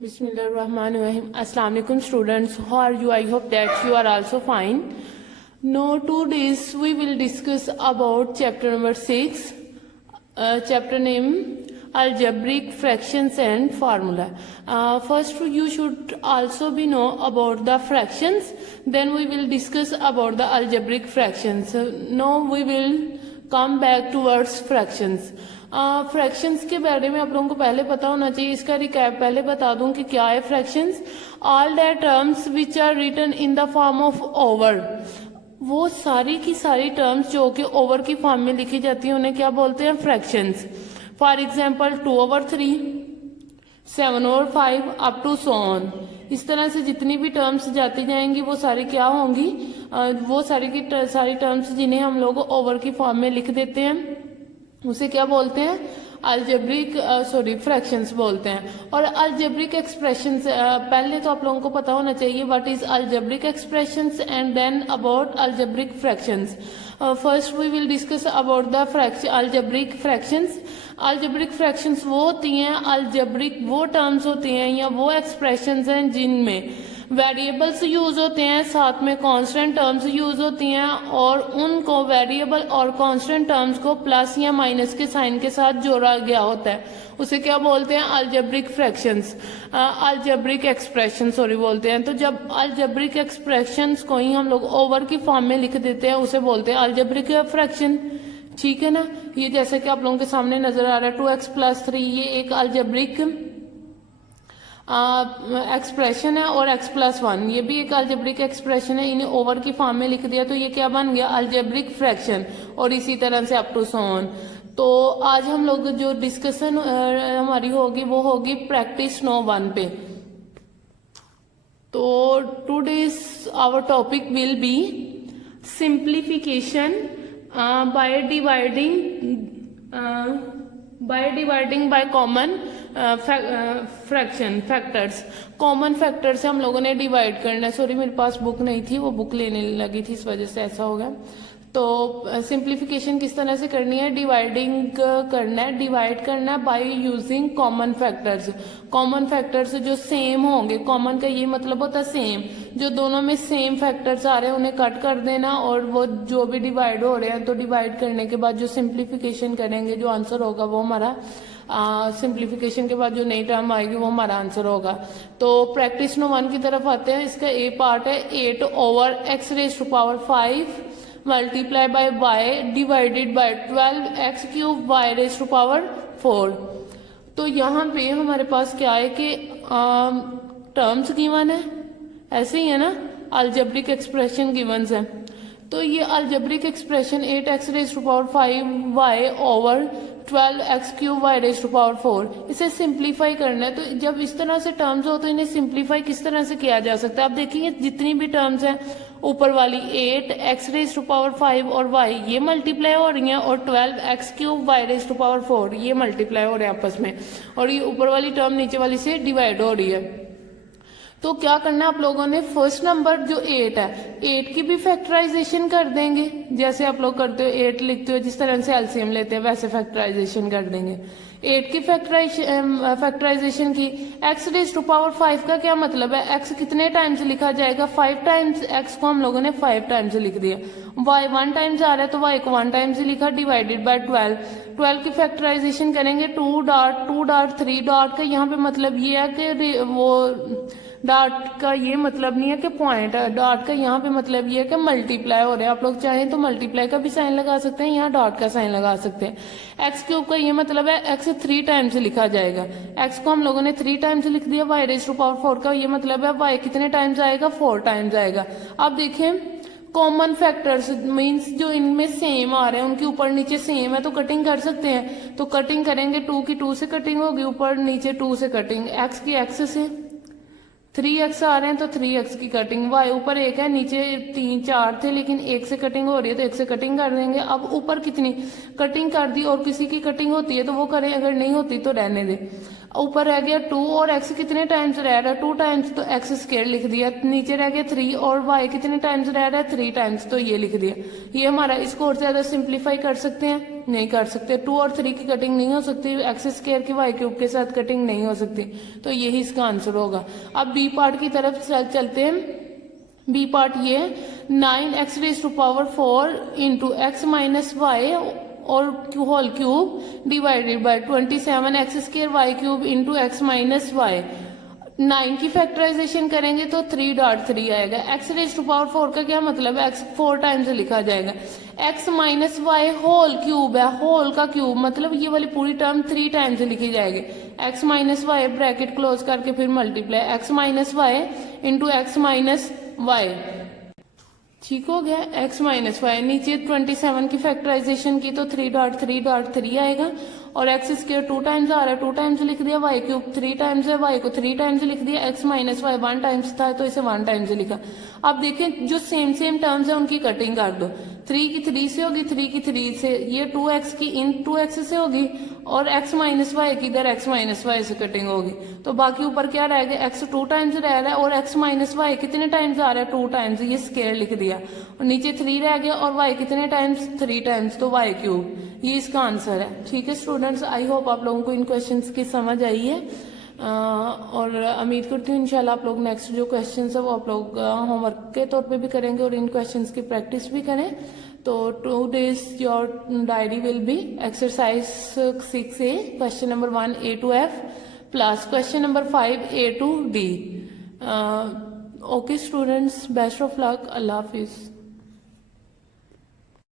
Bismillahirrahmanirrahim. Assalamu alaikum students. How are you? I hope that you are also fine. Now today's we will discuss about chapter number 6. Chapter name algebraic fractions and formula. First you should also be know about the fractions. Then we will discuss about the algebraic fractions. Now we will come back towards fractions. Fractions के बारे में आप लोगों को पहले पता होना चाहिए. इसका रिकैप पहले बता दूं कि क्या है fractions. All that terms which are written in the form of over, वो सारी की सारी टर्म्स जो कि ओवर की फॉर्म में लिखी जाती है उन्हें क्या बोलते हैं? Fractions. For example 2/3, 7/5 up to so on. इस तरह से जितनी भी टर्म्स जाती जाएंगी वो सारी क्या होंगी? वो सारी की सारी टर्म्स जिन्हें हम लोग ओवर की फॉर्म में लिख देते हैं उसे क्या बोलते हैं? अलजेब्रिक फ्रैक्शंस बोलते हैं. और अलजेब्रिक एक्सप्रेशंस पहले तो आप लोगों को पता होना चाहिए what is algebraic expressions and then about algebraic fractions. First we will discuss about the algebraic fractions. Algebraic fractions वो होती हैं, अलजेब्रिक वो टर्म्स होती हैं या वो एक्सप्रेशंस हैं जिनमें वेरिएबल्स यूज होते हैं, साथ में कांस्टेंट टर्म्स यूज होती हैं और उनको वेरिएबल और कांस्टेंट टर्म्स को प्लस या माइनस के साइन के साथ जोड़ा गया होता है. उसे क्या बोलते हैं? अलजेब्रिक फ्रैक्शंस, अलजेब्रिक एक्सप्रेशन बोलते हैं. तो जब अलजेब्रिक एक्सप्रेशंस को ही हम लोग ओवर की फॉर्म में लिख देते हैं उसे बोलते हैं अलजेब्रिक फ्रैक्शन. ठीक है ना. ये जैसे कि आप लोगों के सामने नजर आ रहा है 2x + 3, ये एक अलजेब्रिक एक्सप्रेशन है और x + 1 ये भी एक अलजेब्रिक एक्सप्रेशन है. इन्हें ओवर की फॉर्म में लिख दिया तो ये क्या बन गया? Algebraic fraction. और इसी तरह से अप टू सो ऑन. तो आज हम लोग जो डिस्कशन हमारी होगी वो होगी प्रैक्टिस नो 1 पे. तो today's our topic will be simplification by dividing by common fraction factors. Common factor से हम लोगों ने डिवाइड करना है. सॉरी मेरे पास बुक नहीं थी, वो बुक लेने लगी थी, इस वजह से ऐसा हो गया. तो सिंप्लीफिकेशन किस तरह से करनी है? डिवाइडिंग करना है, डिवाइड करना है by using common factors. Common factors जो सेम होंगे, कॉमन का ये मतलब होता है सेम, जो दोनों में सेम फैक्टर्स आ रहे हैं उन्हें कट कर देना और वो जो भी डिवाइड हो रहे हैं तो डिवाइड करने के बाद जो सिंप्लीफिकेशन करेंगे जो आंसर होगा वो हमारा सिंप्लीफिकेशन के बाद जो नई टर्म आएगी वो हमारा आंसर होगा. तो प्रैक्टिस नो 1 की तरफ आते हैं. इसका ए पार्ट है 8/x⁵5 multiply by y divided by 12x³ y⁴. तो यहाँ पे हमारे पास क्या है कि टर्म्स गिवन है, ऐसे ही है ना. अलजेब्रिक एक्सप्रेशन गिवन है. तो ये algebraic expression 8x⁵5 y over 12x³ y⁴, इसे सिंप्लीफाई करना है. तो जब इस तरह से टर्म्स हो तो इन्हें सिंप्लीफाई किस तरह से किया जा सकता है? आप देखेंगे जितनी भी टर्म्स हैं ऊपर वाली 8x⁵5 और y ये मल्टीप्लाई हो रही हैं और 12x³ y⁴ ये मल्टीप्लाई हो रहे हैं आपस में और ये ऊपर वाली टर्म नीचे वाली से डिवाइड हो रही है. तो क्या करना है आप लोगों ने? फर्स्ट नंबर जो 8 है 8 की भी फैक्टराइजेशन कर देंगे जैसे आप लोग करते हो. 8 लिखते हो जिस तरह से एलसीएम लेते हैं वैसे फैक्टराइजेशन कर देंगे. 8 की फैक्टराइजेशन की. x⁵5 का क्या मतलब है? x कितने टाइम्स लिखा जाएगा? 5 टाइम्स. x को हम लोगों ने 5 टाइम्स लिख दिया. y 1 टाइम्स आ रहा है तो y को 1 टाइम्स लिखा डिवाइडेड बाय 12. 12 की फैक्टराइजेशन करेंगे 2.3 डॉट का यहाँ पे मतलब ये है कि वो डॉट का ये मतलब नहीं है कि पॉइंट है, डॉट का यहाँ पे मतलब ये है कि मल्टीप्लाई हो रहे हैं. आप लोग चाहें तो मल्टीप्लाई का भी साइन लगा सकते हैं, यहाँ डॉट का साइन लगा सकते हैं. x³ का ये मतलब है x 3 टाइम्स लिखा जाएगा. x को हम लोगों ने 3 टाइम्स लिख दिया. y⁴ का ये मतलब है y कितने टाइम्स आएगा? 4 टाइम्स आएगा. अब देखें कॉमन फैक्टर्स मीन्स जो इनमें सेम आ रहे हैं उनके ऊपर नीचे सेम है तो कटिंग कर सकते हैं. तो कटिंग करेंगे 2 की 2 से कटिंग होगी, ऊपर नीचे 2 से कटिंग, x की x से 3x आ रहे हैं तो 3x की कटिंग. y ऊपर 1 है नीचे 3 4 थे लेकिन 1 से कटिंग हो रही है तो 1 से कटिंग कर देंगे. अब ऊपर कितनी कटिंग कर दी और किसी की कटिंग होती है तो वो करें, अगर नहीं होती तो रहने दे. ऊपर रह गया 2 और x कितने टाइम्स रह रहा है? 2 टाइम्स तो x² लिख दिया. नीचे रह गया 3 और y कितने टाइम्स रह रहा है? 3 टाइम्स तो ये लिख दिया. ये हमारा. इसको और ज्यादा सिंप्लीफाई कर सकते हैं. नहीं कर सकते। 2 और 3 की कटिंग नहीं हो सकती, एक्स स्क्वायर की वाई क्यूब के साथ कटिंग नहीं हो सकती, तो यही इसका आंसर होगा। अब बी पार्ट की तरफ चलते हैं। बी पार्ट ये 9x⁴ into x minus y और whole cube divided by 27x² y cube into x minus y. 9 की फैक्टराइजेशन करेंगे तो 3.3 आएगा। x⁴ का क्या मतलब है, x 4 टाइम्स लिखा जाएगा। x minus Y whole cube है, होल का क्यूब मतलब ये वाली पूरी टर्म 3 टाइम्स लिखी जाएगी। x minus Y bracket close करके फिर multiply x minus Y into x minus Y. ठीक हो गया, x माइनस वाई। नीचे 27 की फैक्टराइजेशन की तो 3.3.3 आएगा और एक्स स्क्वायर 2 टाइम्स आ रहा है, 2 टाइम्स लिख दिया, वाई क्यूब 3 टाइम्स है, वाई को 3 टाइम्स लिख दिया, एक्स माइनस वाई 1 टाइम्स था तो इसे 1 टाइम्स लिखा। अब देखिए जो सेम टर्म्स है उनकी कटिंग कर दो। 3 की 3 से होगी, 3 की 3 से, ये 2x की इन 2x से होगी और x माइनस वाई की इधर x माइनस वाई से कटिंग होगी। तो बाकी ऊपर क्या रहेगा, x 2 टाइम्स रह रहा है और x माइनस वाई कितने टाइम्स आ रहा है, 2 टाइम्स, ये स्क्वायर लिख दिया और नीचे 3 रह गया और y कितने टाइम्स, 3 टाइम्स, तो y क्यूब, ये इसका आंसर है। ठीक है स्टूडेंट्स, आई होप आप लोगों को इन क्वेश्चंस की समझ आई है और उम्मीद करती हूँ इंशाल्लाह आप लोग नेक्स्ट जो क्वेश्चंस है वो आप लोग होमवर्क के तौर पे भी करेंगे और इन क्वेश्चंस की प्रैक्टिस भी करें। तो today's your diary will be exercise 6A question number 1 A to F plus question number 5 A to D। Okay students, best of luck, Allah Hafiz.